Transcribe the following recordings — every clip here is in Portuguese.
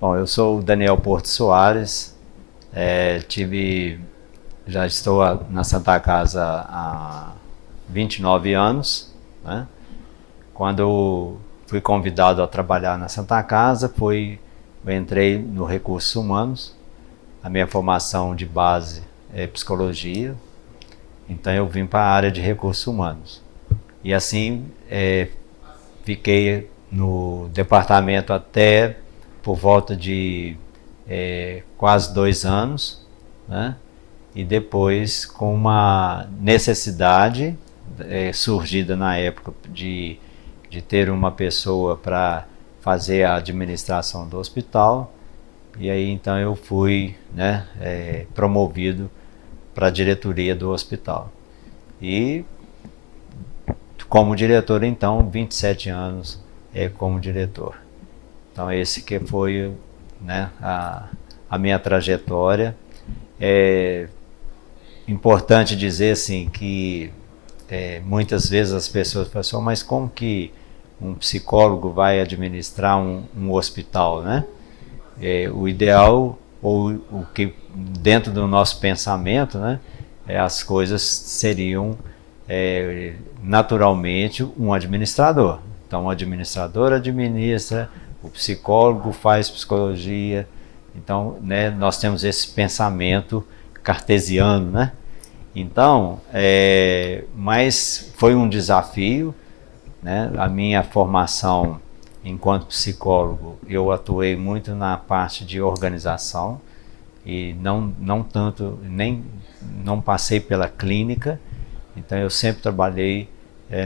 Bom, eu sou o Daniel Porto Soares, já estou na Santa Casa há 29 anos, né? Quando eu fui convidado a trabalhar na Santa Casa, eu entrei no Recursos Humanos. A minha formação de base é psicologia, então eu vim para a área de recursos humanos. E assim fiquei no departamento até por volta de quase 2 anos, né? E depois, com uma necessidade surgida na época de ter uma pessoa para fazer a administração do hospital, e aí então eu fui, né, promovido para a diretoria do hospital. E como diretor, então, 27 anos como diretor. Então esse que foi, né, a minha trajetória. É importante dizer assim que muitas vezes as pessoas falam assim, mas como que um psicólogo vai administrar um hospital, né? O ideal, ou o que dentro do nosso pensamento, né, as coisas seriam naturalmente um administrador. Então o administrador administra, o psicólogo faz psicologia. Então, né, nós temos esse pensamento cartesiano, né? Então, mas foi um desafio, né? A minha formação enquanto psicólogo, eu atuei muito na parte de organização e não tanto, nem não passei pela clínica. Então eu sempre trabalhei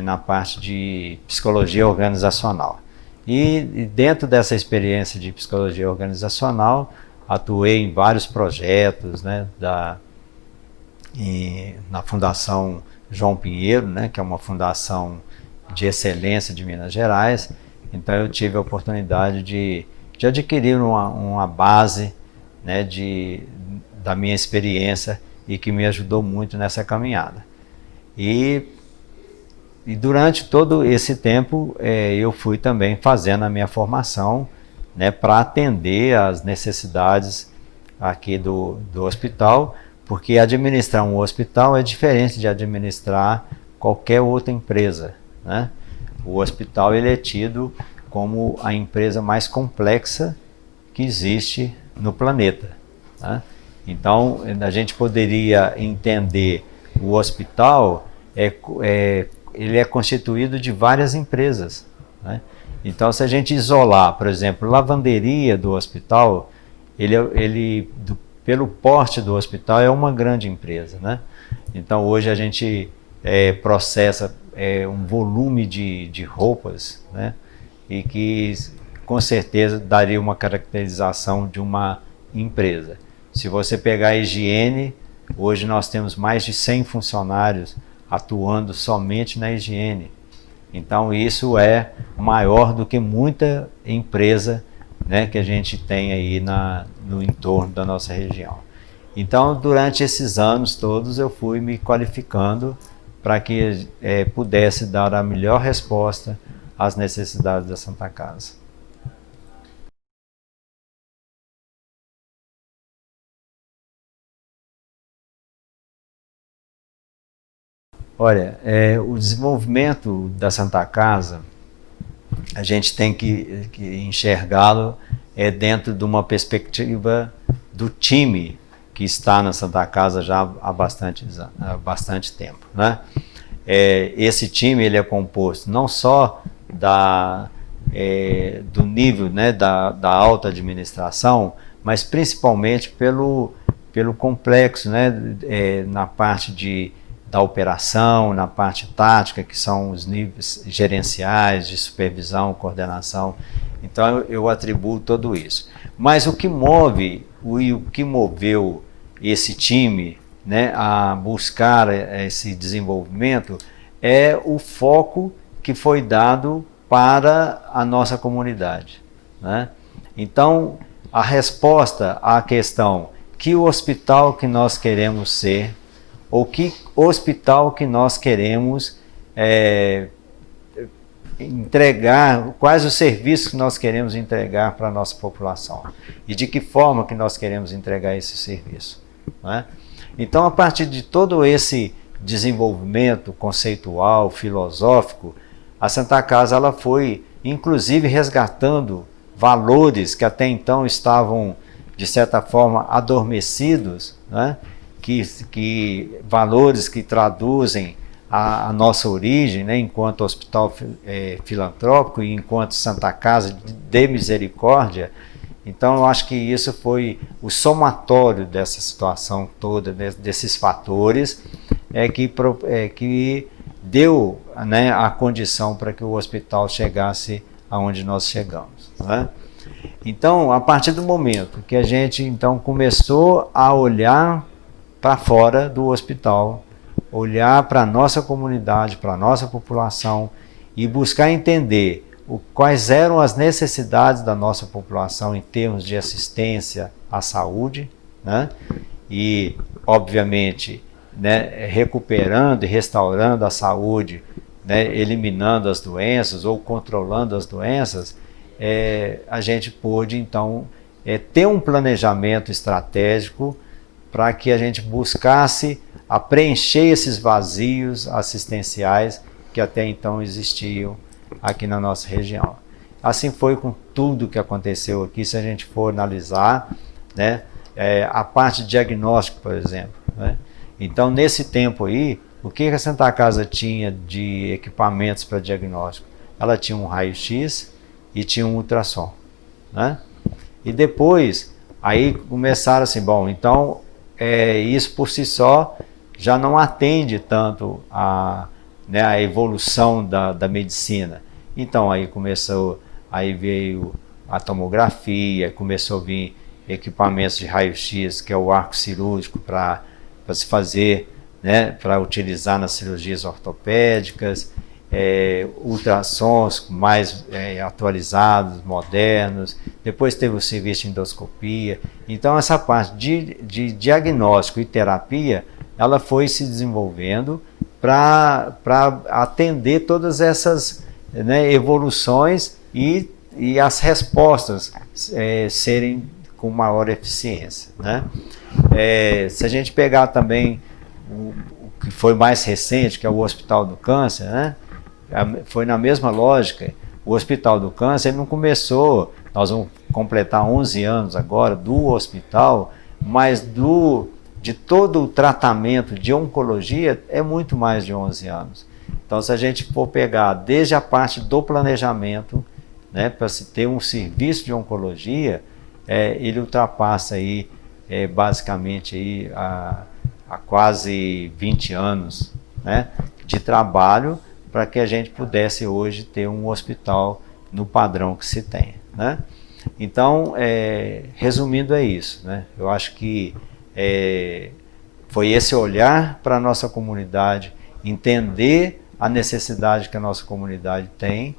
na parte de psicologia organizacional. E dentro dessa experiência de psicologia organizacional, atuei em vários projetos, né, na Fundação João Pinheiro, né, que é uma fundação de excelência de Minas Gerais. Então eu tive a oportunidade de adquirir uma base, né, da minha experiência e que me ajudou muito nessa caminhada. E durante todo esse tempo eu fui também fazendo a minha formação, né, para atender às necessidades aqui do hospital, porque administrar um hospital é diferente de administrar qualquer outra empresa, né? O hospital ele é tido como a empresa mais complexa que existe no planeta, né? Então a gente poderia entender o hospital ele é constituído de várias empresas, né? Então, se a gente isolar, por exemplo, lavanderia do hospital, pelo porte do hospital, é uma grande empresa, né? Então, hoje a gente processa um volume de roupas, né? E que, com certeza, daria uma caracterização de uma empresa. Se você pegar a higiene, hoje nós temos mais de 100 funcionários atuando somente na higiene. Então isso é maior do que muita empresa, né, que a gente tem aí no entorno da nossa região. Então durante esses anos todos eu fui me qualificando para que pudesse dar a melhor resposta às necessidades da Santa Casa. Olha, o desenvolvimento da Santa Casa, a gente tem que enxergá-lo dentro de uma perspectiva do time que está na Santa Casa já há bastante tempo, né? Esse time ele é composto não só do nível, né, da alta administração, mas principalmente pelo complexo, né, na parte da operação, na parte tática, que são os níveis gerenciais, de supervisão, coordenação. Então eu atribuo tudo isso. Mas o que moveu esse time, né, a buscar esse desenvolvimento é o foco que foi dado para a nossa comunidade, né? Então, a resposta à questão que hospital que nós queremos ser, ou que hospital que nós queremos entregar, quais os serviços que nós queremos entregar para a nossa população e de que forma que nós queremos entregar esse serviço, né? Então, a partir de todo esse desenvolvimento conceitual, filosófico, a Santa Casa ela foi, inclusive, resgatando valores que até então estavam, de certa forma, adormecidos, né? Valores que traduzem a nossa origem, né? Enquanto hospital filantrópico e enquanto Santa Casa de Misericórdia. Então, eu acho que isso foi o somatório dessa situação toda, desses fatores, que deu, né, a condição para que o hospital chegasse aonde nós chegamos, né? Então, a partir do momento que a gente então começou a olhar para fora do hospital, olhar para a nossa comunidade, para a nossa população e buscar entender quais eram as necessidades da nossa população em termos de assistência à saúde, né? E, obviamente, né, recuperando e restaurando a saúde, né, eliminando as doenças ou controlando as doenças, a gente pôde, então, ter um planejamento estratégico para que a gente buscasse a preencher esses vazios assistenciais que até então existiam aqui na nossa região. Assim foi com tudo que aconteceu aqui, se a gente for analisar, né, a parte de diagnóstico, por exemplo, né? Então, nesse tempo aí, o que a Santa Casa tinha de equipamentos para diagnóstico? Ela tinha um raio-x e tinha um ultrassom, né? E depois, aí começaram assim, bom, então, isso por si só já não atende tanto né, a evolução da medicina. Então, aí veio a tomografia, começou a vir equipamentos de raio-x, que é o arco cirúrgico para se fazer, né, para utilizar nas cirurgias ortopédicas, ultrassons mais atualizados, modernos. Depois teve o serviço de endoscopia. Então, essa parte de diagnóstico e terapia, ela foi se desenvolvendo para atender todas essas, né, evoluções e as respostas serem com maior eficiência, né? Se a gente pegar também o que foi mais recente, que é o Hospital do Câncer, né? Foi na mesma lógica. O Hospital do Câncer ele não começou, nós vamos completar 11 anos agora do hospital, mas de todo o tratamento de oncologia é muito mais de 11 anos. Então, se a gente for pegar desde a parte do planejamento, né, para se ter um serviço de oncologia, ele ultrapassa aí, basicamente aí há quase 20 anos, né, de trabalho para que a gente pudesse hoje ter um hospital no padrão que se tem, né? Então, resumindo, é isso, né? Eu acho que foi esse olhar para a nossa comunidade, entender a necessidade que a nossa comunidade tem,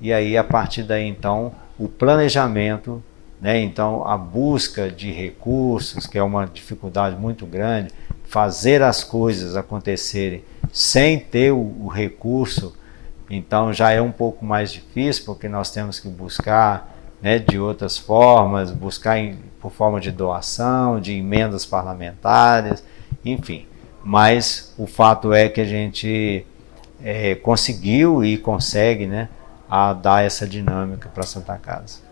e aí, a partir daí, então, o planejamento, né? Então, a busca de recursos, que é uma dificuldade muito grande, fazer as coisas acontecerem sem ter o recurso, então já é um pouco mais difícil, porque nós temos que buscar, né, de outras formas, buscar por forma de doação, de emendas parlamentares, enfim. Mas o fato é que a gente conseguiu e consegue, né, a dar essa dinâmica para a Santa Casa.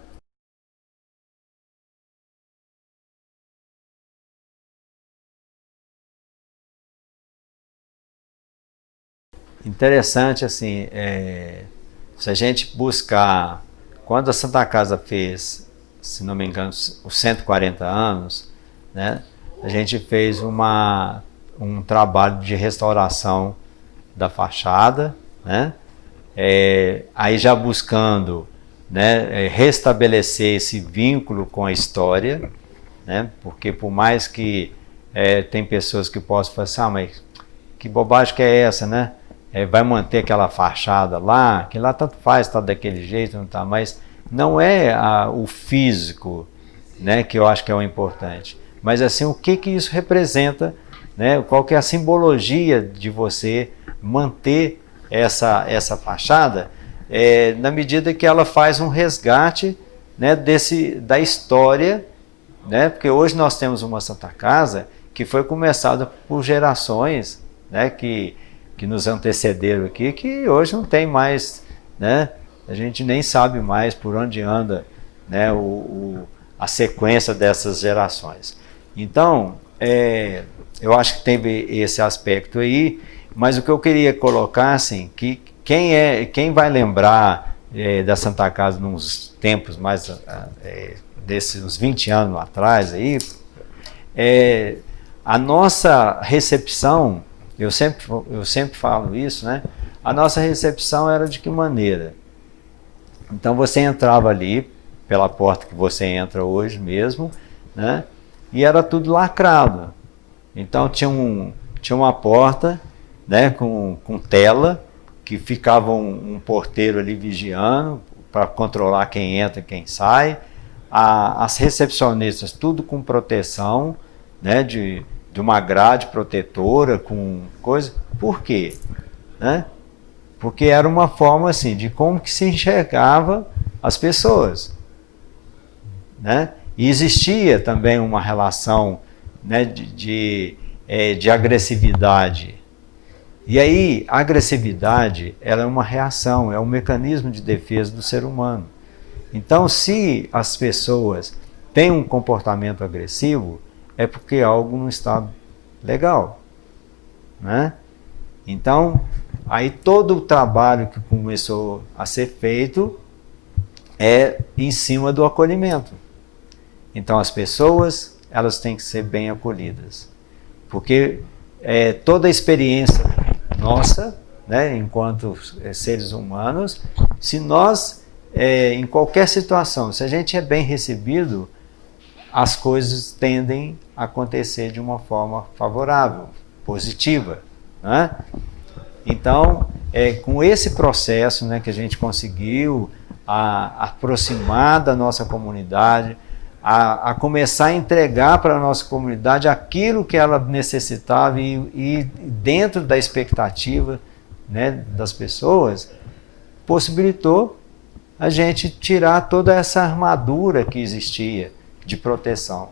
Interessante, assim, se a gente buscar, quando a Santa Casa fez, se não me engano, os 140 anos, né, a gente fez um trabalho de restauração da fachada, né, aí já buscando, né, restabelecer esse vínculo com a história, né, porque por mais que tem pessoas que possam falar assim, mas que bobagem que é essa, né? Vai manter aquela fachada lá, que lá tanto faz, está daquele jeito, não está, mas não é o físico, né, que eu acho que é o importante, mas assim, o que isso representa, né, qual que é a simbologia de você manter essa fachada, na medida que ela faz um resgate, né, da história, né, porque hoje nós temos uma Santa Casa que foi começada por gerações, né, que nos antecederam aqui, que hoje não tem mais, né, a gente nem sabe mais por onde anda, né, a sequência dessas gerações. Então, eu acho que teve esse aspecto aí, mas o que eu queria colocar, assim, que quem vai lembrar da Santa Casa nos tempos mais desses uns 20 anos atrás aí, a nossa recepção, eu sempre falo isso, né? A nossa recepção era de que maneira? Então você entrava ali pela porta que você entra hoje mesmo, né? E era tudo lacrado. Então tinha uma porta, né, com tela, que ficava um porteiro ali vigiando para controlar quem entra e quem sai. As recepcionistas tudo com proteção, né, de uma grade protetora, com coisa. Por quê? Né? Porque era uma forma assim de como que se enxergava as pessoas, né? E existia também uma relação, né, de agressividade. E aí, a agressividade, ela é uma reação, é um mecanismo de defesa do ser humano. Então, se as pessoas têm um comportamento agressivo, é porque algo não está legal, né? Então, aí todo o trabalho que começou a ser feito é em cima do acolhimento. Então, as pessoas, elas têm que ser bem acolhidas, porque toda a experiência nossa, né, enquanto seres humanos, se nós, em qualquer situação, se a gente é bem recebido, as coisas tendem a acontecer de uma forma favorável, positiva, né? Então, com esse processo, né, que a gente conseguiu aproximar da nossa comunidade, a começar a entregar para a nossa comunidade aquilo que ela necessitava e dentro da expectativa, né, das pessoas, possibilitou a gente tirar toda essa armadura que existia de proteção,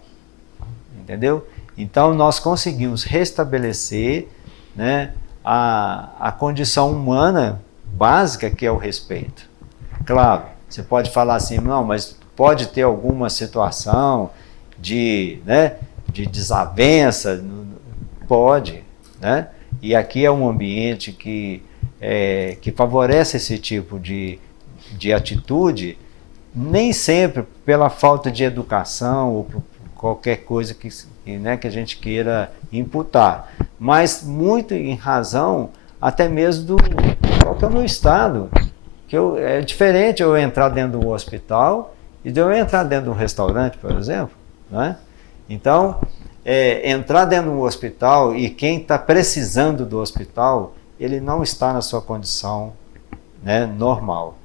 entendeu? Então nós conseguimos restabelecer, né, a condição humana básica, que é o respeito. Claro, você pode falar assim, não, mas pode ter alguma situação né, de desavença, pode, né? E aqui é um ambiente que favorece esse tipo de atitude, nem sempre pela falta de educação ou por qualquer coisa né, que a gente queira imputar, mas muito em razão até mesmo do qual que é o meu estado. Que é diferente eu entrar dentro do hospital e de eu entrar dentro de um restaurante, por exemplo, né? Então, entrar dentro de um hospital e quem está precisando do hospital, ele não está na sua condição, né, normal.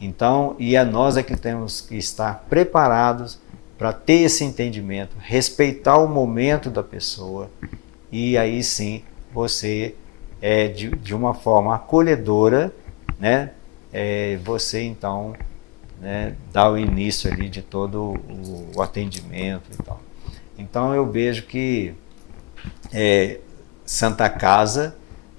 Então, e nós que temos que estar preparados para ter esse entendimento, respeitar o momento da pessoa e aí sim você, de uma forma acolhedora, né, você então, né, dá o início ali de todo o atendimento e tal. Então eu vejo que Santa Casa,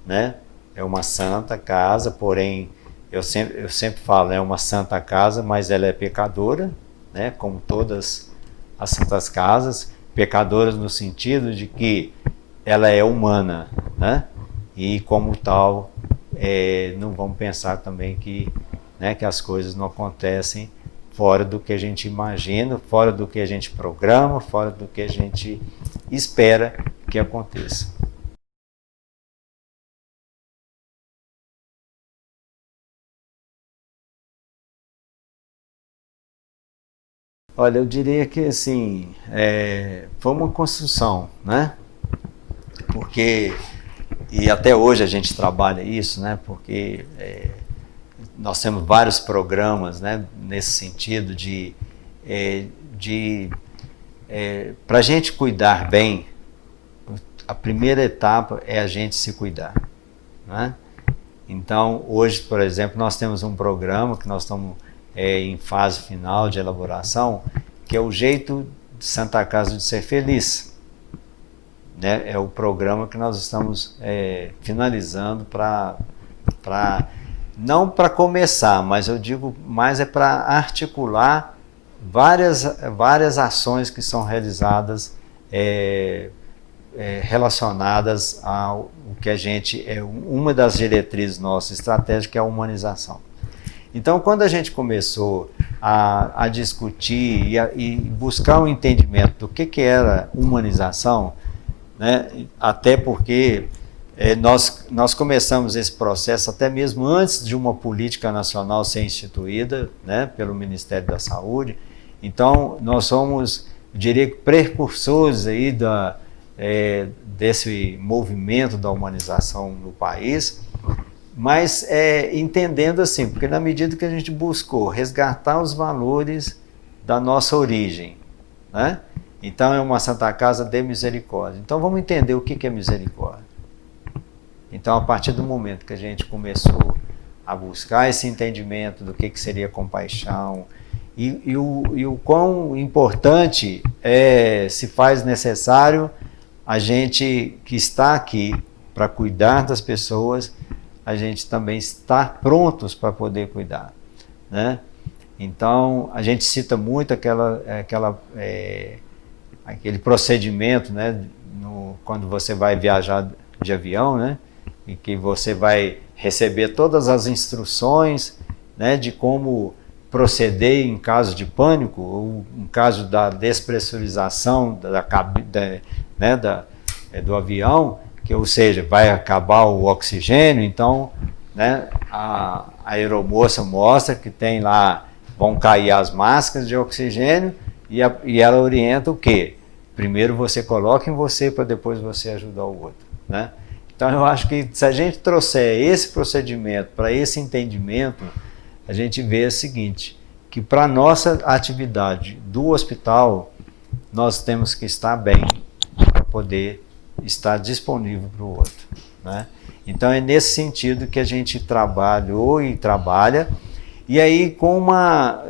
né, é uma santa casa, porém eu sempre falo, é uma santa casa, mas ela é pecadora, né, como todas as santas casas, pecadoras no sentido de que ela é humana, né, e como tal, não vamos pensar também que, né, que as coisas não acontecem fora do que a gente imagina, fora do que a gente programa, fora do que a gente espera que aconteça. Olha, eu diria que assim, foi uma construção, né? Porque, e até hoje a gente trabalha isso, né? Porque nós temos vários programas, né, nesse sentido para a gente cuidar bem, a primeira etapa é a gente se cuidar, né? Então, hoje, por exemplo, nós temos um programa que nós estamos em fase final de elaboração, que é o Jeito de Santa Casa de Ser Feliz. Né? É o programa que nós estamos finalizando não para começar, mas eu digo mais para articular várias ações que são realizadas relacionadas ao que a gente uma das diretrizes nossas estratégicas, que é a humanização. Então, quando a gente começou a discutir e buscar um entendimento do que era humanização, né? Até porque nós começamos esse processo até mesmo antes de uma política nacional ser instituída, né, pelo Ministério da Saúde. Então, nós somos, eu diria, precursores aí desse movimento da humanização no país, mas entendendo assim, porque na medida que a gente buscou resgatar os valores da nossa origem, né? Então é uma Santa Casa de misericórdia. Então vamos entender o que é misericórdia. Então, a partir do momento que a gente começou a buscar esse entendimento do que seria compaixão e o quão importante se faz necessário a gente que está aqui para cuidar das pessoas, a gente também estar prontos para poder cuidar, né? Então, a gente cita muito aquele procedimento, né, quando você vai viajar de avião, né, e que você vai receber todas as instruções, né, de como proceder em caso de pânico ou em caso da despressurização do avião, ou seja, vai acabar o oxigênio. Então, né, a aeromoça mostra que tem lá, vão cair as máscaras de oxigênio e ela orienta o quê? Primeiro você coloca em você para depois você ajudar o outro, né? Então eu acho que se a gente trouxer esse procedimento para esse entendimento, a gente vê o seguinte, que para a nossa atividade do hospital, nós temos que estar bem para poder estar disponível para o outro, né? Então é nesse sentido que a gente trabalhou e trabalha, e aí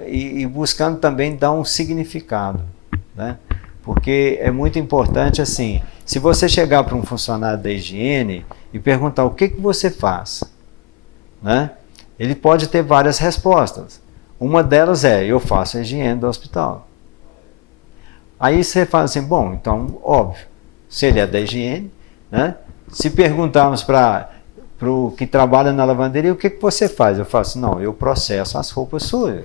e buscando também dar um significado, né? Porque é muito importante assim, se você chegar para um funcionário da higiene e perguntar o que você faz, né? Ele pode ter várias respostas. Uma delas eu faço a higiene do hospital. Aí você fala assim, bom, então, óbvio, se ele é da higiene, né? Se perguntarmos para o que trabalha na lavanderia, o que você faz? Eu faço, não, eu processo as roupas sujas.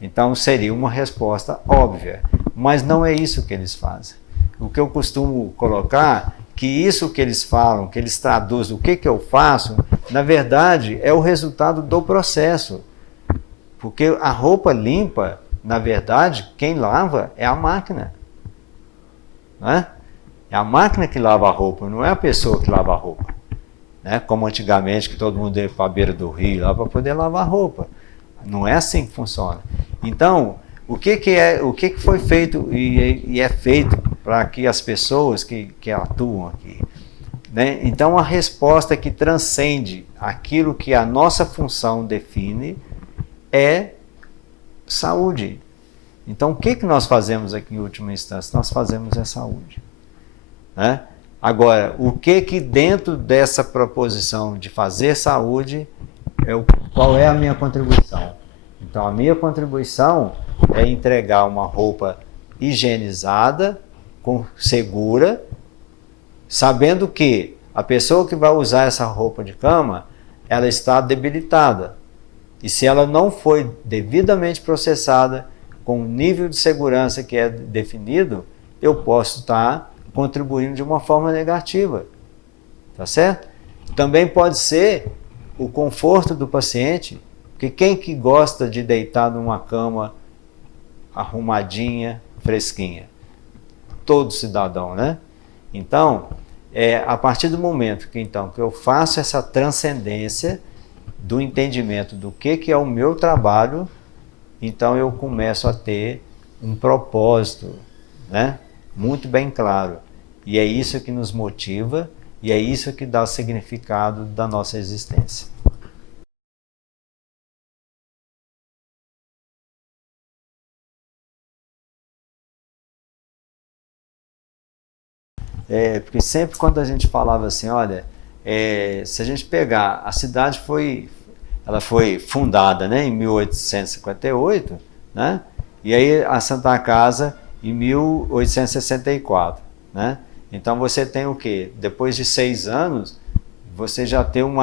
Então seria uma resposta óbvia, mas não é isso que eles fazem. O que eu costumo colocar, que isso que eles falam, que eles traduzem, o que eu faço, na verdade é o resultado do processo. Porque a roupa limpa, na verdade, quem lava é a máquina, né? É a máquina que lava a roupa, não é a pessoa que lava a roupa, né? Como antigamente, que todo mundo ia para a beira do rio lá para poder lavar a roupa. Não é assim que funciona. Então, o que foi feito e é feito para que as pessoas que atuam aqui, né? Então, a resposta que transcende aquilo que a nossa função define é saúde. Então, o que nós fazemos aqui em última instância? Nós fazemos saúde, né? Agora, o que dentro dessa proposição de fazer saúde, qual é a minha contribuição? Então, a minha contribuição é entregar uma roupa higienizada, segura, sabendo que a pessoa que vai usar essa roupa de cama, ela está debilitada. E se ela não foi devidamente processada, com o nível de segurança que é definido, eu posso estar contribuindo de uma forma negativa. Tá certo? Também pode ser o conforto do paciente, porque quem que gosta de deitar numa cama arrumadinha, fresquinha? Todo cidadão, né? Então, a partir do momento que eu faço essa transcendência do entendimento do que é o meu trabalho, então eu começo a ter um propósito, né, muito bem claro. E é isso que nos motiva E é isso que dá o significado da nossa existência. Porque sempre quando a gente falava assim, olha, se a gente pegar, a cidade ela foi fundada, né, em 1858, né, e aí a Santa Casa em 1864, né. Então você tem o quê? Depois de 6 anos, você já tem um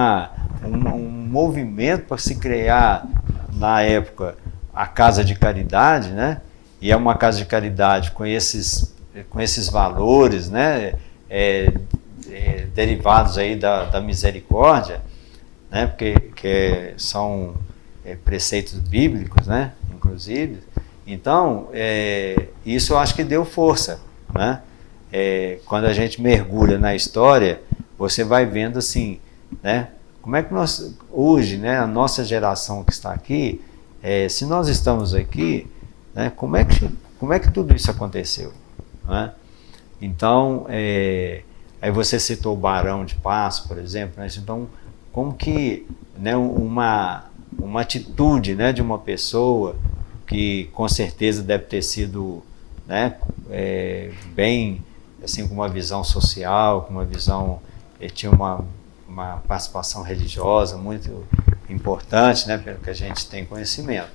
movimento para se criar, na época, a Casa de Caridade, né, e é uma casa de caridade com esses valores, né, derivados aí da misericórdia, né, porque são preceitos bíblicos, né, inclusive. Então, isso eu acho que deu força, né? Quando a gente mergulha na história, você vai vendo assim, né, como é que nós, hoje, né, a nossa geração que está aqui, se nós estamos aqui, né, como é que tudo isso aconteceu, né? Então, aí você citou o Barão de Passo, por exemplo, né? Então, como que, né, uma atitude, né, de uma pessoa que com certeza deve ter sido, né, bem, assim, com uma visão social, com uma visão, tinha uma participação religiosa muito importante, né, pelo que a gente tem conhecimento.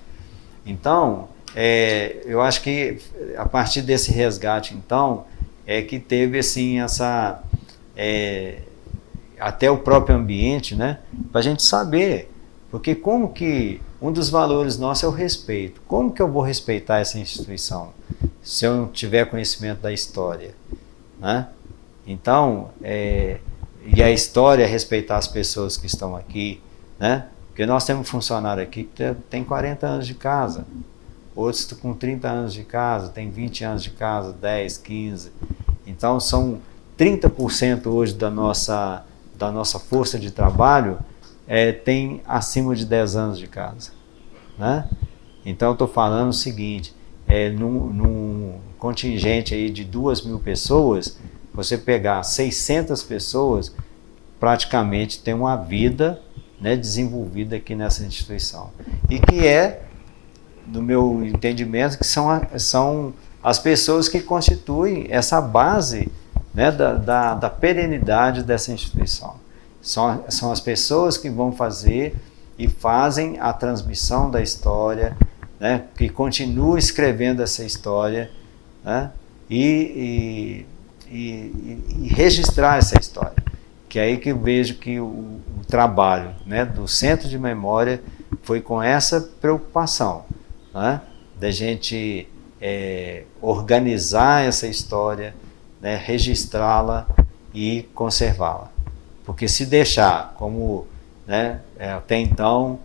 Então, eu acho que a partir desse resgate, então, que teve assim até o próprio ambiente, né, para a gente saber, porque como que um dos valores nossos é o respeito. Como que eu vou respeitar essa instituição se eu não tiver conhecimento da história, né? Então, e a história é respeitar as pessoas que estão aqui, né? Porque nós temos um funcionário aqui que tem 40 anos de casa, outros com 30 anos de casa, tem 20 anos de casa, 10, 15. Então, são 30% hoje da nossa força de trabalho tem acima de 10 anos de casa, né? Então, eu estou falando o seguinte, num contingente aí de 2.000 pessoas, você pegar 600 pessoas, praticamente tem uma vida, né, desenvolvida aqui nessa instituição. E que no meu entendimento, que são as pessoas que constituem essa base, né, da perenidade dessa instituição. São as pessoas que vão fazer e fazem a transmissão da história, né, que continuam escrevendo essa história, né, e registrar essa história. Que é aí que eu vejo que o trabalho, né, do Centro de Memória foi com essa preocupação, né, da gente organizar essa história, né, registrá-la e conservá-la. Porque se deixar, como, né, até então,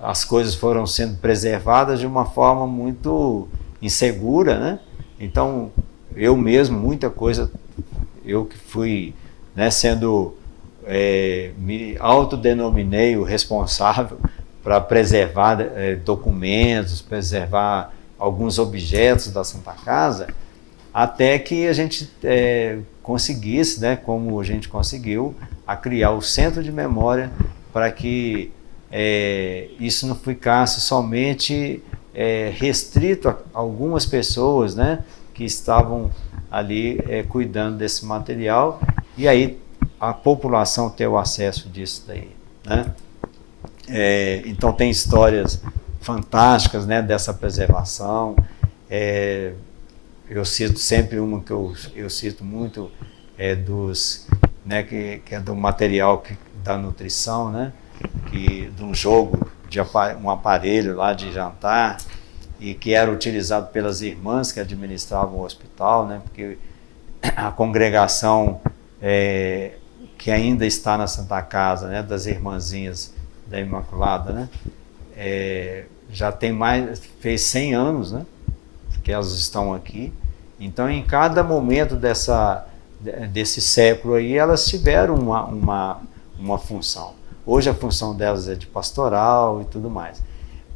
as coisas foram sendo preservadas de uma forma muito insegura, né? Então, eu mesmo, muita coisa, eu que fui, né, me autodenominei o responsável para preservar documentos, preservar alguns objetos da Santa Casa, até que a gente conseguisse, né, como a gente conseguiu, a criar o Centro de Memória para que isso não ficasse somente restrito a algumas pessoas, né, que estavam ali cuidando desse material, e aí a população ter o acesso disso daí, né? Então tem histórias fantásticas, né, dessa preservação. Eu cito sempre uma que eu cito muito, né, que é do material da nutrição, né, de um jogo, um aparelho lá de jantar, e que era utilizado pelas irmãs que administravam o hospital, né, porque a congregação que ainda está na Santa Casa, né, das Irmãzinhas da Imaculada, né, já fez 100 anos, né, que elas estão aqui. Então, em cada momento desse século aí, elas tiveram uma função. Hoje a função delas é de pastoral e tudo mais.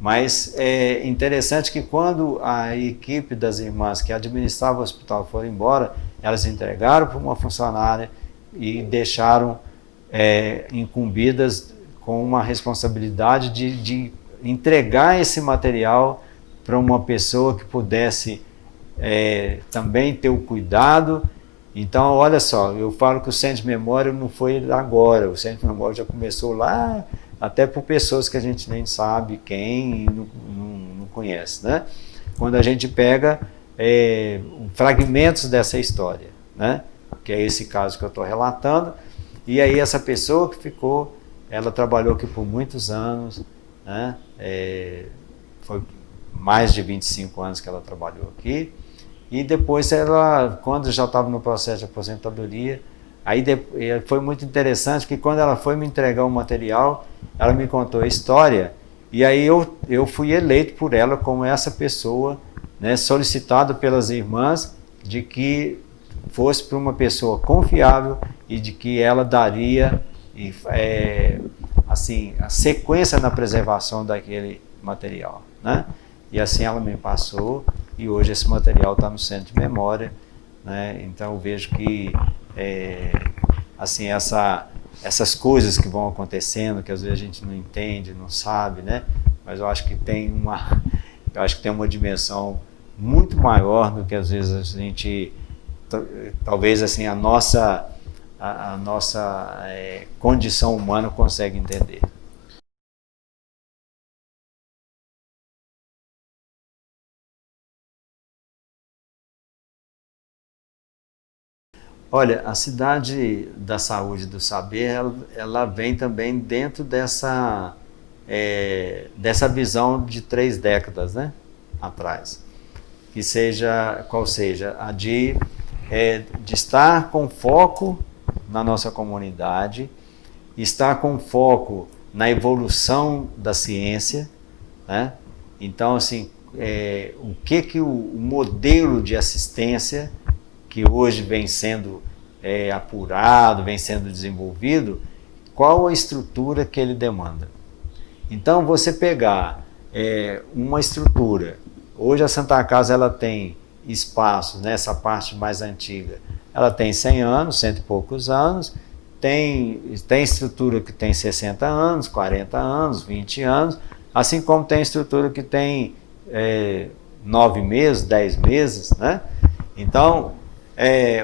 Mas é interessante que quando a equipe das irmãs que administrava o hospital foram embora, elas entregaram para uma funcionária e deixaram incumbidas com uma responsabilidade de entregar esse material para uma pessoa que pudesse também ter o cuidado. Então, olha só, eu falo que o Centro de Memória não foi agora, o Centro de Memória já começou lá, até por pessoas que a gente nem sabe quem e não conhece, né? Quando a gente pega fragmentos dessa história, né? Que é esse caso que eu estou relatando, e aí essa pessoa que ficou, ela trabalhou aqui por muitos anos, né? Foi mais de 25 anos que ela trabalhou aqui, e depois ela, quando já estava no processo de aposentadoria, aí foi muito interessante que quando ela foi me entregar o material, ela me contou a história, e aí eu fui eleito por ela como essa pessoa, né, solicitado pelas irmãs, de que fosse para uma pessoa confiável e de que ela daria assim, a sequência na preservação daquele material, né? E assim ela me passou, e hoje esse material está no Centro de Memória, né? Então eu vejo que assim, essas coisas que vão acontecendo, que às vezes a gente não entende, não sabe, né? Mas eu acho que tem uma dimensão muito maior do que às vezes a gente, talvez assim, a nossa condição humana consegue entender. Olha, a cidade da saúde e do saber, ela vem também dentro dessa visão de 3 décadas, né, atrás, qual seja a de estar com foco na nossa comunidade, estar com foco na evolução da ciência, né? Então, assim, o que o modelo de assistência que hoje vem sendo apurado, vem sendo desenvolvido, qual a estrutura que ele demanda. Então, você pegar uma estrutura, hoje a Santa Casa ela tem espaços, nessa parte mais antiga, ela tem 100 anos, 100 e poucos anos, tem estrutura que tem 60 anos, 40 anos, 20 anos, assim como tem estrutura que tem 9 meses, 10 meses, né? Então,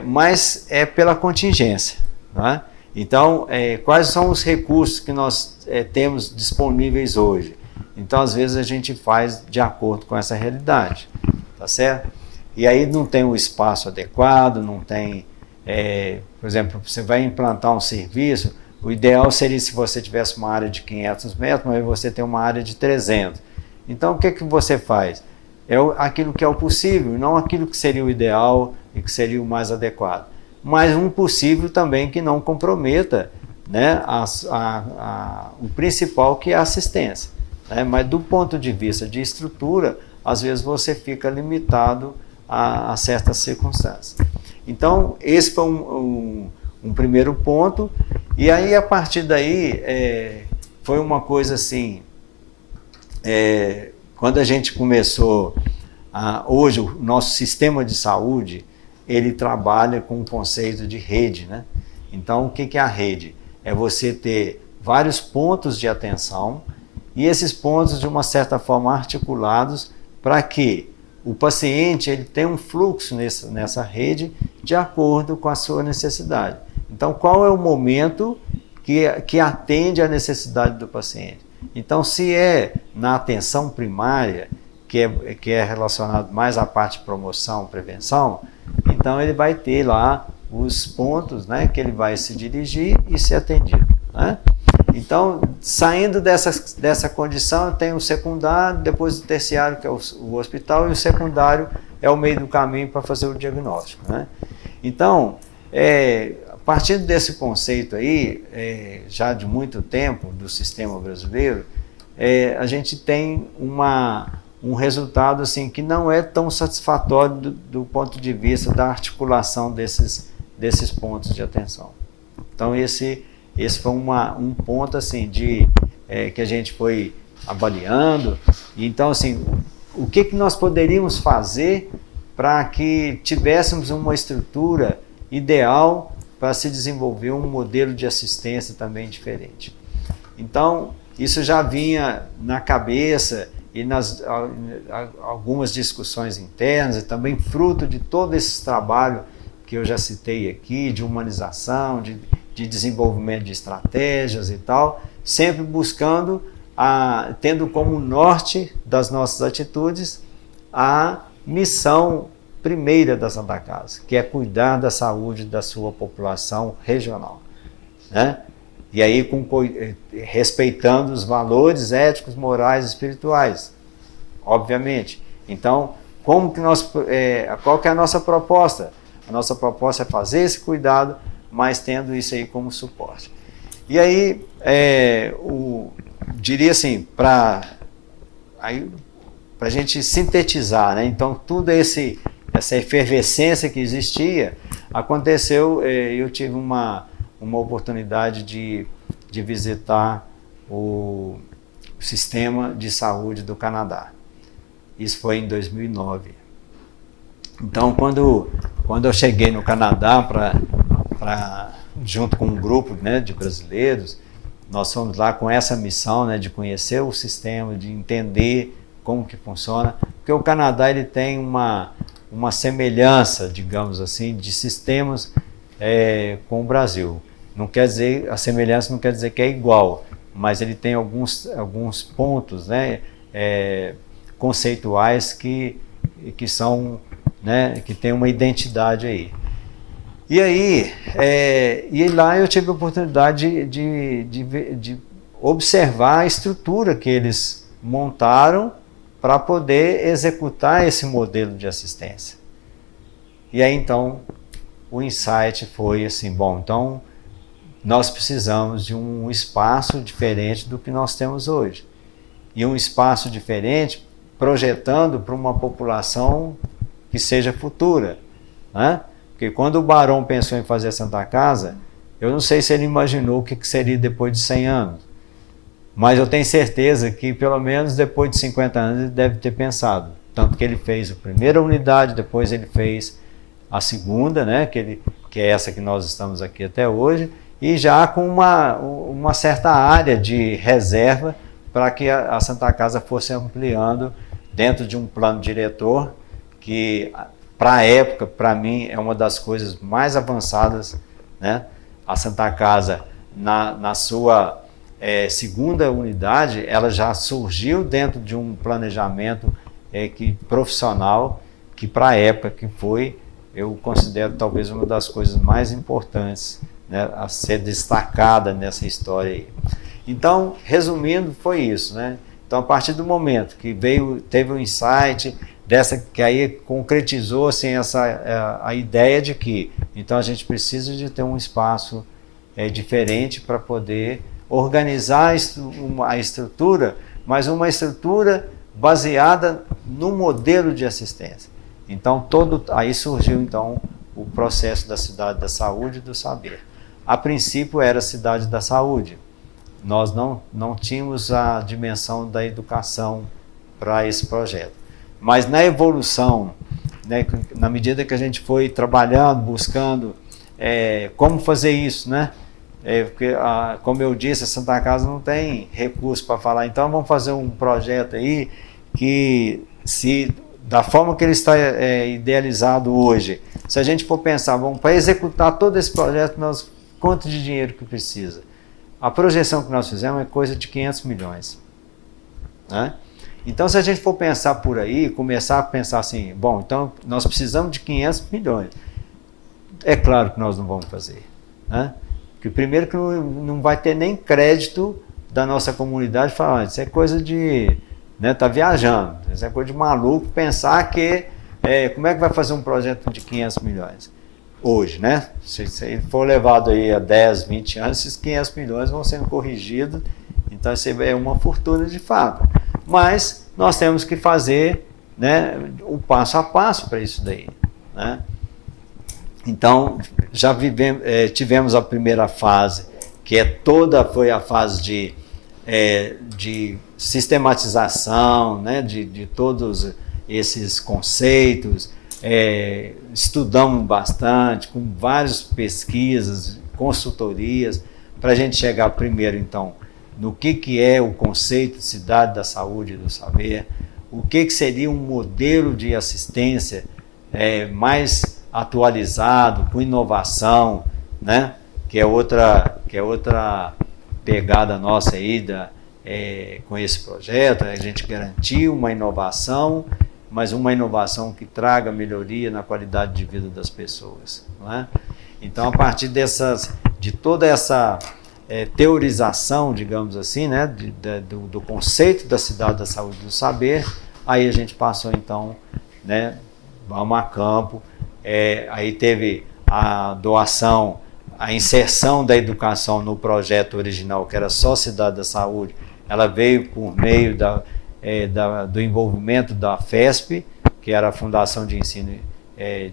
mas é pela contingência, né? Então, quais são os recursos que nós temos disponíveis hoje? Então, às vezes, a gente faz de acordo com essa realidade, tá certo? E aí não tem o espaço adequado, não tem... por exemplo, você vai implantar um serviço, o ideal seria se você tivesse uma área de 500 metros, mas você tem uma área de 300. Então, o que você faz? Aquilo que é o possível, não aquilo que seria o ideal e que seria o mais adequado. Mas um possível também que não comprometa, né, o principal, que é a assistência, né? Mas do ponto de vista de estrutura, às vezes você fica limitado a certas circunstâncias. Então, esse foi um primeiro ponto, e aí a partir daí foi uma coisa assim, quando a gente começou, hoje o nosso sistema de saúde, ele trabalha com o conceito de rede, né? Então, o que é a rede? É você ter vários pontos de atenção, e esses pontos, de uma certa forma, articulados para que o paciente ele tenha um fluxo nessa rede de acordo com a sua necessidade. Então, qual é o momento que atende à necessidade do paciente? Então, se é na atenção primária, que é relacionado mais à parte de promoção, prevenção, então ele vai ter lá os pontos, né, que ele vai se dirigir e ser atendido, né? Então, saindo dessa condição, tem o secundário, depois o terciário, que é o hospital, e o secundário é o meio do caminho para fazer o diagnóstico, né? Então, a partir desse conceito aí, já de muito tempo, do sistema brasileiro, a gente tem um resultado assim, que não é tão satisfatório do ponto de vista da articulação desses pontos de atenção. Então, esse foi um ponto assim, que a gente foi avaliando. Então, assim, o que nós poderíamos fazer para que tivéssemos uma estrutura ideal para se desenvolver um modelo de assistência também diferente. Então, isso já vinha na cabeça e nas algumas discussões internas, e também fruto de todo esse trabalho que eu já citei aqui, de humanização, de desenvolvimento de estratégias e tal, sempre buscando, tendo como norte das nossas atitudes a missão primeira da Santa Casa, que é cuidar da saúde da sua população regional, né? E aí respeitando os valores éticos, morais e espirituais, obviamente. Então, qual que é a nossa proposta? A nossa proposta é fazer esse cuidado, mas tendo isso aí como suporte. E aí, diria assim, para a gente sintetizar, né? Então, essa efervescência que existia, aconteceu, eu tive uma oportunidade de visitar o sistema de saúde do Canadá. Isso foi em 2009. Então, quando eu cheguei no Canadá, junto com um grupo, né, de brasileiros, nós fomos lá com essa missão, né, de conhecer o sistema, de entender como que funciona, porque o Canadá ele tem uma semelhança, digamos assim, de sistemas com o Brasil. Não quer dizer, a semelhança não quer dizer que é igual, mas ele tem alguns pontos, né, conceituais que são, né, que tem uma identidade aí. E aí, e lá eu tive a oportunidade de observar a estrutura que eles montaram para poder executar esse modelo de assistência. E aí então o insight foi assim, bom, então nós precisamos de um espaço diferente do que nós temos hoje. E um espaço diferente projetando para uma população que seja futura, né? Porque quando o Barão pensou em fazer a Santa Casa, eu não sei se ele imaginou o que seria depois de 100 anos, mas eu tenho certeza que pelo menos depois de 50 anos ele deve ter pensado. Tanto que ele fez a primeira unidade, depois ele fez a segunda, né, que é essa que nós estamos aqui até hoje, e já com uma certa área de reserva para que a Santa Casa fosse ampliando dentro de um plano diretor que, para a época, para mim, é uma das coisas mais avançadas, né? A Santa Casa, na sua segunda unidade, ela já surgiu dentro de um planejamento profissional, que para a época que foi, eu considero talvez uma das coisas mais importantes, né, a ser destacada nessa história aí. Então, resumindo, foi isso, né? Então, a partir do momento que teve um insight que aí concretizou assim, a ideia de que então a gente precisa de ter um espaço diferente para poder organizar a estrutura, mas uma estrutura baseada no modelo de assistência. Então, aí surgiu então o processo da Cidade da Saúde e do Saber. A princípio era a Cidade da Saúde. Nós não tínhamos a dimensão da educação para esse projeto. Mas na evolução, né, na medida que a gente foi trabalhando, buscando como fazer isso, né? Porque, como eu disse, a Santa Casa não tem recurso para falar, então vamos fazer um projeto aí que, da forma que ele está idealizado hoje, se a gente for pensar, para executar todo esse projeto, quanto de dinheiro que precisa? A projeção que nós fizemos é coisa de 500 milhões. Né? Então, se a gente for pensar por aí, começar a pensar assim, bom, então nós precisamos de 500 milhões. É claro que nós não vamos fazer. Né? Porque primeiro que não vai ter nem crédito da nossa comunidade falar, isso é coisa de... né, tá viajando, isso é coisa de maluco pensar que... como é que vai fazer um projeto de 500 milhões? Hoje, né? Se ele for levado aí a 10, 20 anos, esses 500 milhões vão sendo corrigidos, então isso é uma fortuna de fato. Mas nós temos que fazer, né, o passo a passo para isso daí. Né? Então, já tivemos a primeira fase, que foi a fase de sistematização, né, de todos esses conceitos, estudamos bastante, com várias pesquisas, consultorias, para a gente chegar primeiro, então, no que é o conceito de cidade da saúde e do saber, o que seria um modelo de assistência mais atualizado, com inovação, né? que é outra pegada nossa aí com esse projeto, a gente garantir uma inovação, mas uma inovação que traga melhoria na qualidade de vida das pessoas. Não é? Então, a partir de toda essa teorização, digamos assim, né, do conceito da cidade da saúde e do saber, aí a gente passou então, né, vamos a campo, aí teve a doação, a inserção da educação no projeto original, que era só Cidade da Saúde, ela veio por meio do envolvimento da FESP, que era a Fundação de Ensino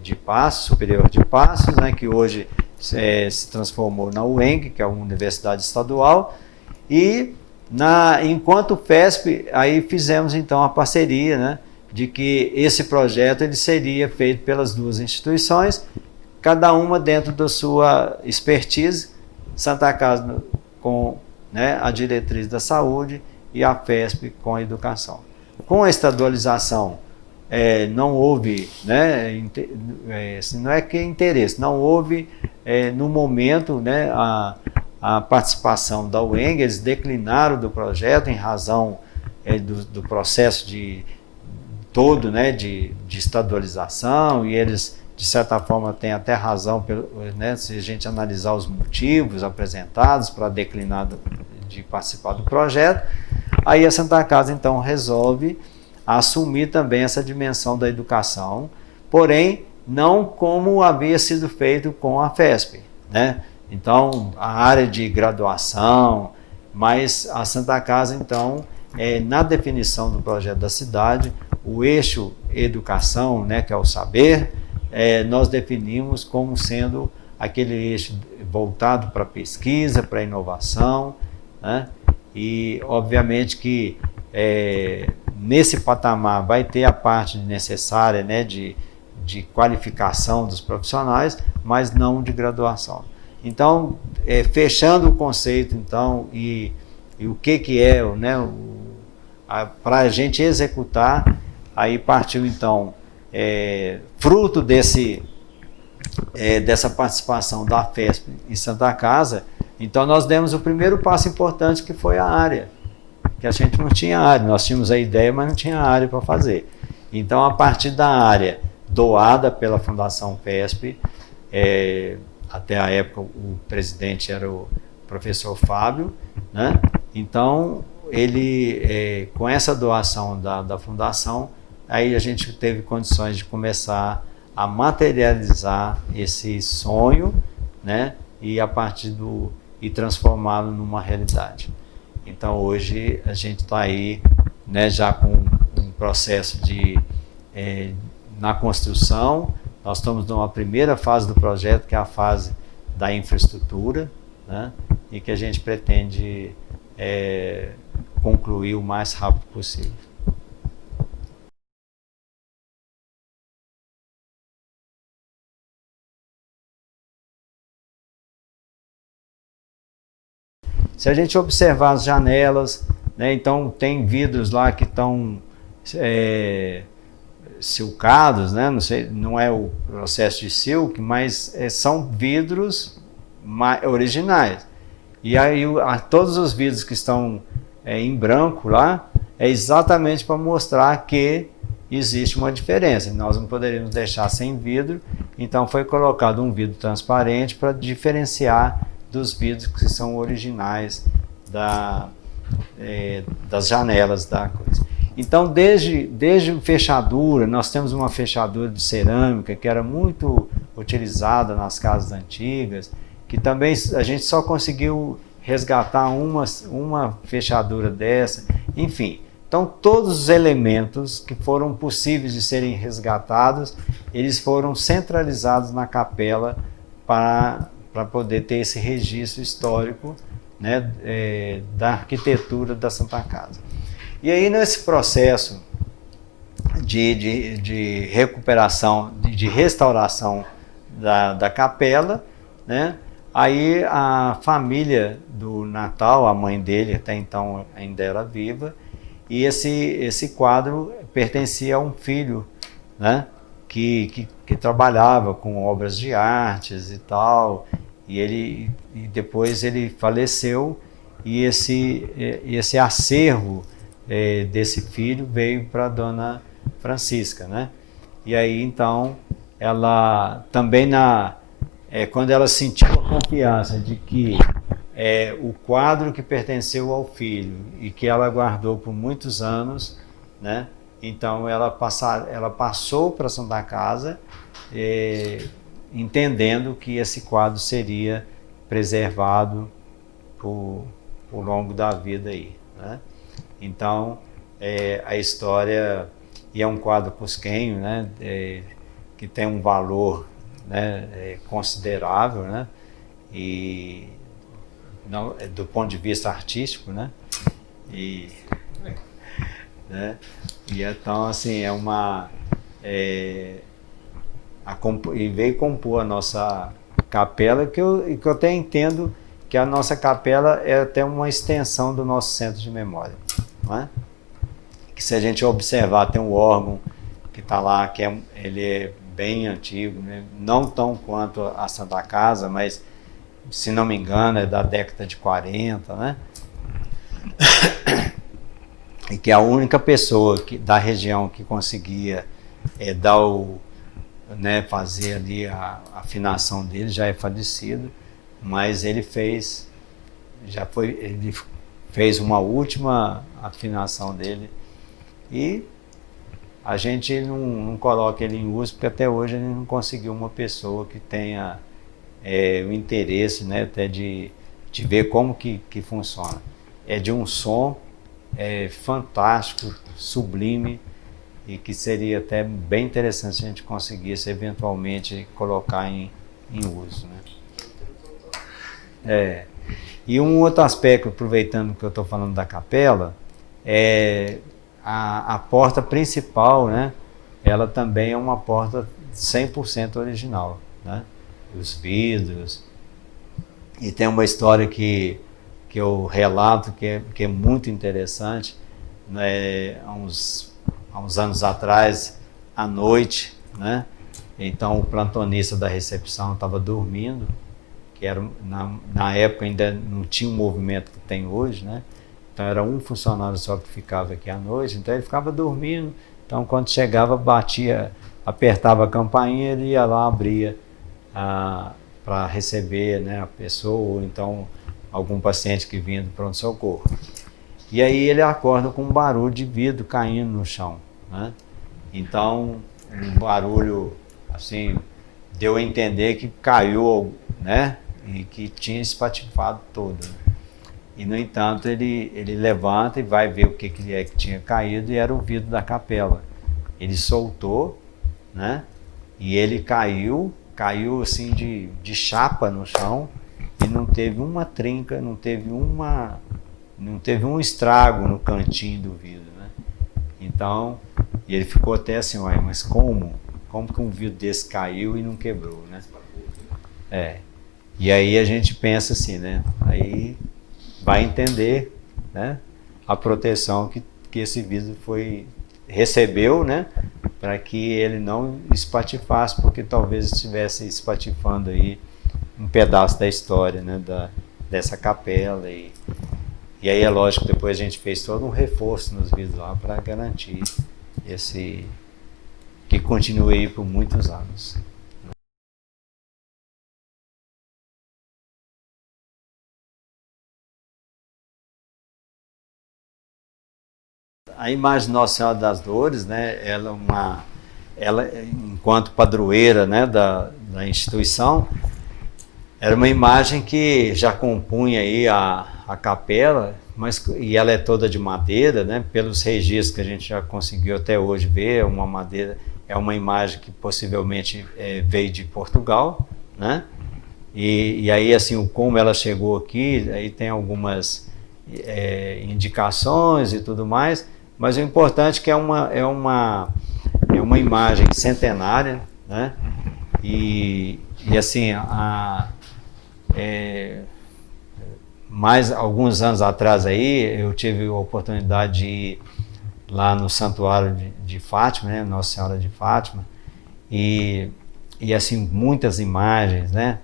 de Passos, Superior de Passos, né, que hoje se transformou na UENG, que é a Universidade Estadual, e enquanto FESP, aí fizemos então a parceria, né, de que esse projeto ele seria feito pelas duas instituições, cada uma dentro da sua expertise, Santa Casa com, né, a diretriz da saúde e a FESP com a educação. Com a estadualização, não houve, né, não é que é interesse, não houve no momento, né, a participação da UENG, eles declinaram do projeto em razão do processo todo, né, de estadualização, e eles, de certa forma, têm até razão, né, se a gente analisar os motivos apresentados para declinar de participar do projeto. Aí a Santa Casa, então, resolve assumir também essa dimensão da educação, porém, não como havia sido feito com a FESP, né? Então, a área de graduação, mas a Santa Casa, então, na definição do projeto da cidade, o eixo educação, né, que é o saber, nós definimos como sendo aquele eixo voltado para a pesquisa, para a inovação, né? E, obviamente, que nesse patamar vai ter a parte necessária, né, de qualificação dos profissionais, mas não de graduação. Então, fechando o conceito, então, e o que é, né, para a gente executar, aí partiu, então, fruto dessa participação da FESP em Santa Casa, então nós demos o primeiro passo importante, que foi a área, que a gente não tinha área, nós tínhamos a ideia, mas não tinha área para fazer. Então, a partir da área doada pela Fundação FESP, até a época o presidente era o professor Fábio, né? Então, ele, com essa doação da Fundação, aí a gente teve condições de começar a materializar esse sonho, né? E a partir e transformá-lo numa realidade. Então, hoje a gente está aí, né, já com um processo na construção. Nós estamos numa primeira fase do projeto, que é a fase da infraestrutura, né, e que a gente pretende concluir o mais rápido possível. Se a gente observar as janelas, né, então tem vidros lá que estão silcados, né, não sei, não é o processo de silk, mas são vidros originais. E aí todos os vidros que estão em branco lá é exatamente para mostrar que existe uma diferença. Nós não poderíamos deixar sem vidro, então foi colocado um vidro transparente para diferenciar dos vidros que são originais das janelas da coisa. Então, desde fechadura, nós temos uma fechadura de cerâmica que era muito utilizada nas casas antigas, que também a gente só conseguiu resgatar uma fechadura dessa, enfim. Então, todos os elementos que foram possíveis de serem resgatados, eles foram centralizados na capela para poder ter esse registro histórico, né, da arquitetura da Santa Casa. E aí, nesse processo de recuperação, de restauração da capela, né? Aí a família do Natal, a mãe dele até então ainda era viva, e esse quadro pertencia a um filho, né? Que trabalhava com obras de artes e tal, e depois ele faleceu, e esse acervo desse filho veio para a Dona Francisca, né? E aí então ela também quando ela sentiu a confiança de que o quadro que pertenceu ao filho e que ela guardou por muitos anos, né? Então ela passou para a Santa Casa, entendendo que esse quadro seria preservado por longo da vida aí, né? Então a história, e é um quadro cusquenho, né? Que tem um valor, né? Considerável, né? E não, do ponto de vista artístico, né? E, né? E então assim e veio compor a nossa capela, que eu até entendo que a nossa capela é até uma extensão do nosso centro de memória, não é? Que se a gente observar, tem um órgão que está lá, ele é bem antigo, né? Não tão quanto a Santa Casa, mas se não me engano é da década de 40, né? E que a única pessoa da região que conseguia fazer ali a afinação dele já é falecido, mas ele fez uma última afinação dele, e a gente não coloca ele em uso porque até hoje ele não conseguiu uma pessoa que tenha o interesse, né, até de ver como que funciona. É de um som fantástico, sublime, e que seria até bem interessante se a gente conseguisse eventualmente colocar em uso, né? E um outro aspecto, aproveitando que eu estou falando da capela, é a porta principal, né? Ela também é uma porta 100% original, né? Os vidros. E tem uma história que eu relato que é muito interessante, né? Há uns anos atrás, à noite, né? Então o plantonista da recepção estava dormindo, que era na época ainda não tinha o movimento que tem hoje, né? Então era um funcionário só que ficava aqui à noite, então ele ficava dormindo. Então quando chegava, apertava a campainha, ele ia lá, abria para receber, né, a pessoa, ou então algum paciente que vinha do pronto-socorro. E aí ele acorda com um barulho de vidro caindo no chão, né? Então, um barulho assim, deu a entender que caiu, né? E que tinha espatifado todo. E, no entanto, ele levanta e vai ver o que tinha caído, e era o vidro da capela. Ele soltou, né? E ele caiu assim de chapa no chão, e não teve uma trinca, não teve um estrago no cantinho do vidro, né? Então, e ele ficou até assim, olha, mas como que um vidro desse caiu e não quebrou, né? E aí a gente pensa assim, né? Aí vai entender, né, a proteção que esse vidro recebeu, né, para que ele não espatifasse, porque talvez estivesse espatifando aí um pedaço da história, né, dessa capela. E aí é lógico que depois a gente fez todo um reforço nos vidros lá para garantir que continue aí por muitos anos. A imagem de Nossa Senhora das Dores, né, ela enquanto padroeira, né, da instituição, era uma imagem que já compunha aí a capela, e ela é toda de madeira, né, pelos registros que a gente já conseguiu até hoje ver, é uma imagem que possivelmente veio de Portugal, né? E aí assim, como ela chegou aqui, aí tem algumas indicações e tudo mais, Mas o importante é que é uma imagem centenária, né? E assim, mais alguns anos atrás aí, eu tive a oportunidade de ir lá no Santuário de Fátima, né? Nossa Senhora de Fátima, e assim, muitas imagens, né?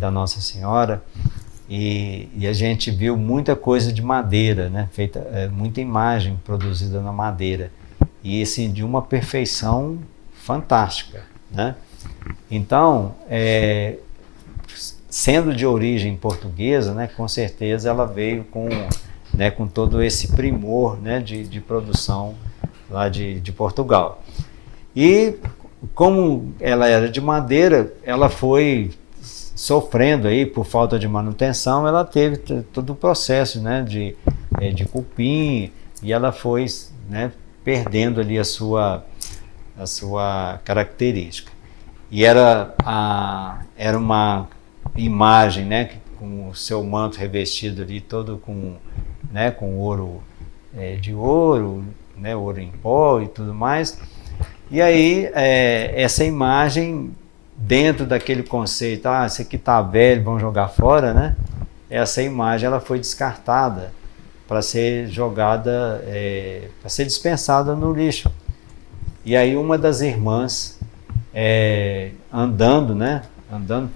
Da Nossa Senhora, e a gente viu muita coisa de madeira, né? Feita, muita imagem produzida na madeira, e assim, de uma perfeição fantástica, né? Então, sendo de origem portuguesa, né, com certeza ela veio com todo esse primor, né, de produção lá de Portugal. E como ela era de madeira, ela foi sofrendo aí por falta de manutenção, ela teve todo o processo, né, de cupim, e ela foi, né, perdendo ali a sua característica. E era uma imagem, né, com o seu manto revestido ali todo com ouro, de ouro, né, ouro em pó e tudo mais. E aí essa imagem, dentro daquele conceito, esse aqui está velho, vamos jogar fora, né? Essa imagem ela foi descartada para ser jogada, para ser dispensada no lixo. E aí uma das irmãs, andando, né? Andando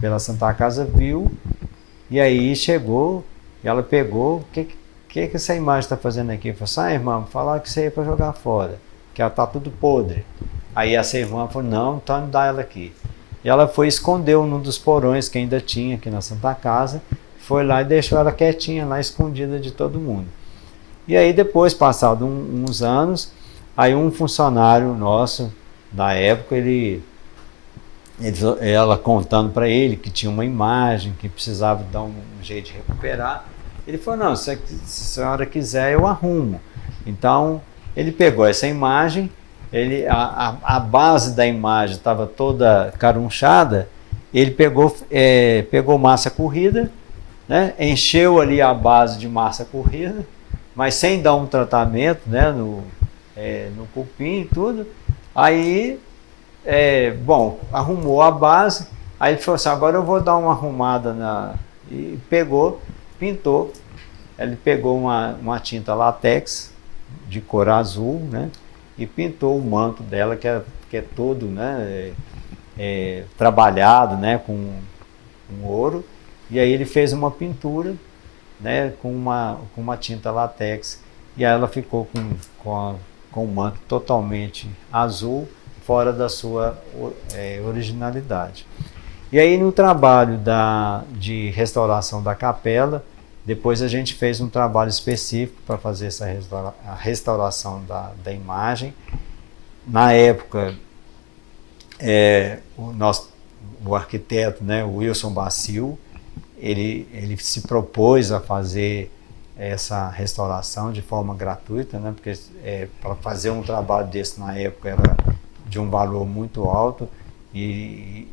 pela Santa Casa, viu, e aí chegou, e ela pegou, o que essa imagem está fazendo aqui? Falou assim, irmã, falaram que isso aí é para jogar fora, que ela está tudo podre. Aí essa irmã falou, não, então não dá ela aqui. E ela foi e escondeu num dos porões que ainda tinha aqui na Santa Casa, foi lá e deixou ela quietinha lá, escondida de todo mundo. E aí depois, passado uns anos, aí um funcionário nosso da época, ela contando para ele que tinha uma imagem, que precisava dar um jeito de recuperar, ele falou, não, se a senhora quiser eu arrumo. Então ele pegou essa imagem, a base da imagem estava toda carunchada, ele pegou massa corrida, né, encheu ali a base de massa corrida, mas sem dar um tratamento, né, no cupim e tudo. Aí, arrumou a base, aí ele falou assim, agora eu vou dar uma arrumada e pintou. Ele pegou uma tinta látex de cor azul, né, e pintou o manto dela, que é todo, né, trabalhado, né, com ouro. E aí ele fez uma pintura, né, com uma tinta látex, e aí ela ficou com o manto totalmente azul, fora da sua originalidade. E aí no trabalho de restauração da capela, depois a gente fez um trabalho específico para fazer a restauração da imagem. Na época, o arquiteto, né, o Wilson Bacil, ele se propôs a fazer essa restauração de forma gratuita, né, porque para fazer um trabalho desse na época era de um valor muito alto, e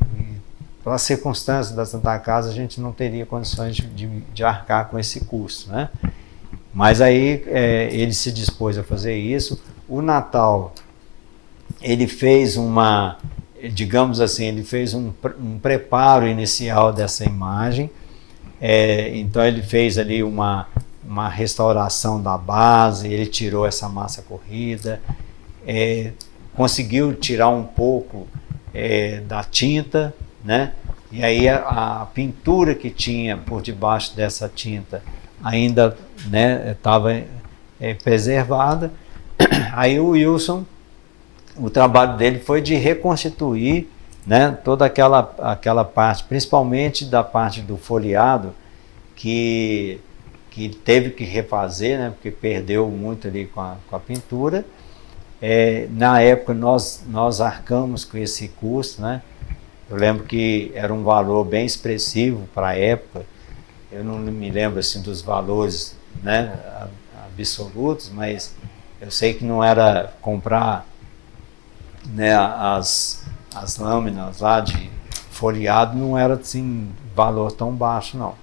pelas circunstâncias da Santa Casa a gente não teria condições de arcar com esse custo, né? Mas aí ele se dispôs a fazer isso. O Natal, ele fez digamos assim, ele fez um preparo inicial dessa imagem. Então ele fez ali uma restauração da base, ele tirou essa massa corrida, conseguiu tirar um pouco da tinta, né? E aí a pintura que tinha por debaixo dessa tinta ainda, né, estava preservada. Aí o Wilson, o trabalho dele foi de reconstituir, né, toda aquela parte, principalmente da parte do folheado, que teve que refazer, né, porque perdeu muito ali com a pintura. Na época nós arcamos com esse custo, né? Eu lembro que era um valor bem expressivo para a época. Eu não me lembro assim dos valores, né, absolutos, mas eu sei que não era comprar, né, as lâminas lá de folheado, não era assim valor tão baixo, não.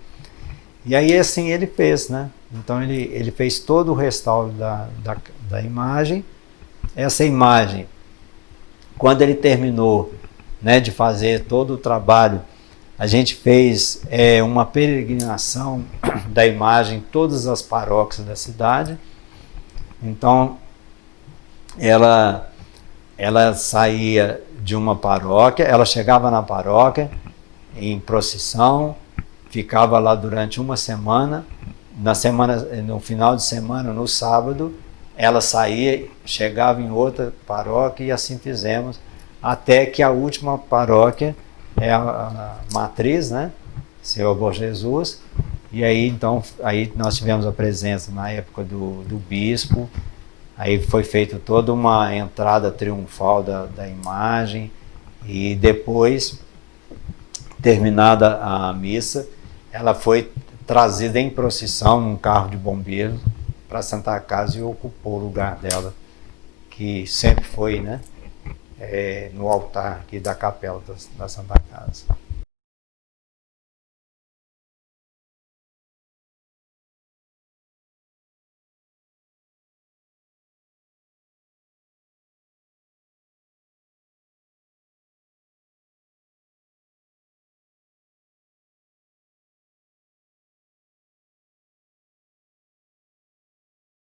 E aí assim ele fez, né? Então ele fez todo o restauro da imagem. Essa imagem, quando ele terminou, né, de fazer todo o trabalho, a gente fez uma peregrinação da imagem em todas as paróquias da cidade. Então ela saía de uma paróquia, ela chegava na paróquia em procissão, ficava lá durante uma semana. No final de semana, no sábado, ela saía, chegava em outra paróquia e assim fizemos, até que a última paróquia é a matriz, né? Senhor Bom Jesus. E aí então aí nós tivemos a presença na época do bispo. Aí foi feita toda uma entrada triunfal da imagem, e depois, terminada a missa, ela foi trazida em procissão num carro de bombeiros para a Santa Casa e ocupou o lugar dela, que sempre foi, né, no altar aqui da capela da Santa Casa.